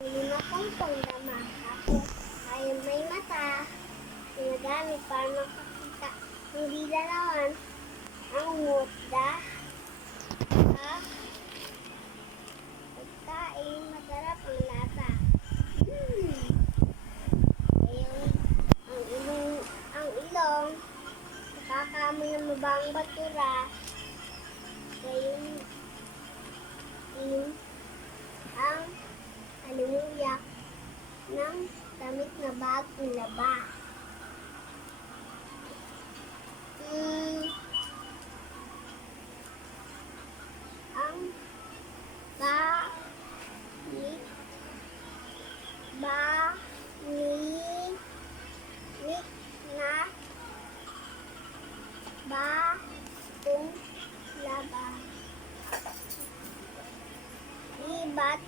Lima kong pangdama. Ako ay may mata. Ginagamit para makakita. Hindi larawan. Ang mutda. Pagkain, masarap ang lasa. Ayun, ang ilong. Nakakamoy ng mabang batura. Gayun din ang alimuyak ng damit na bagong laba. Ang banit na bagong laba. Iba't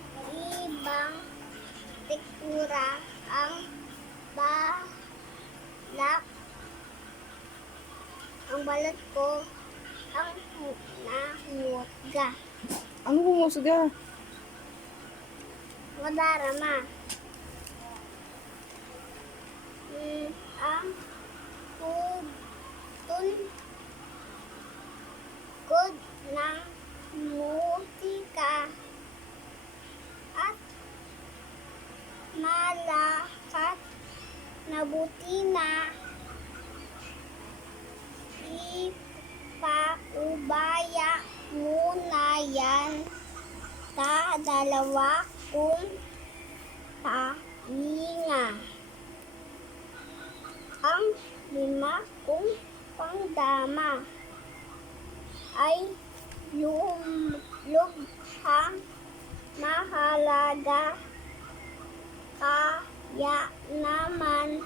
ibang tekstura ang balot ko ang nangutga. Ano humusga? Madarama. Ang tugtog ng musika at malakas na butina ipaubaya muna yan sa dalawa kong pahinga. Ang lima kong pangdama ay lubhang mahalaga, kaya naman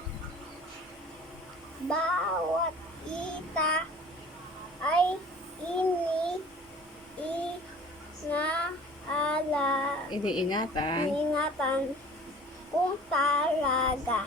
bawat isa ay Iniingatan. iniingatan kung talaga.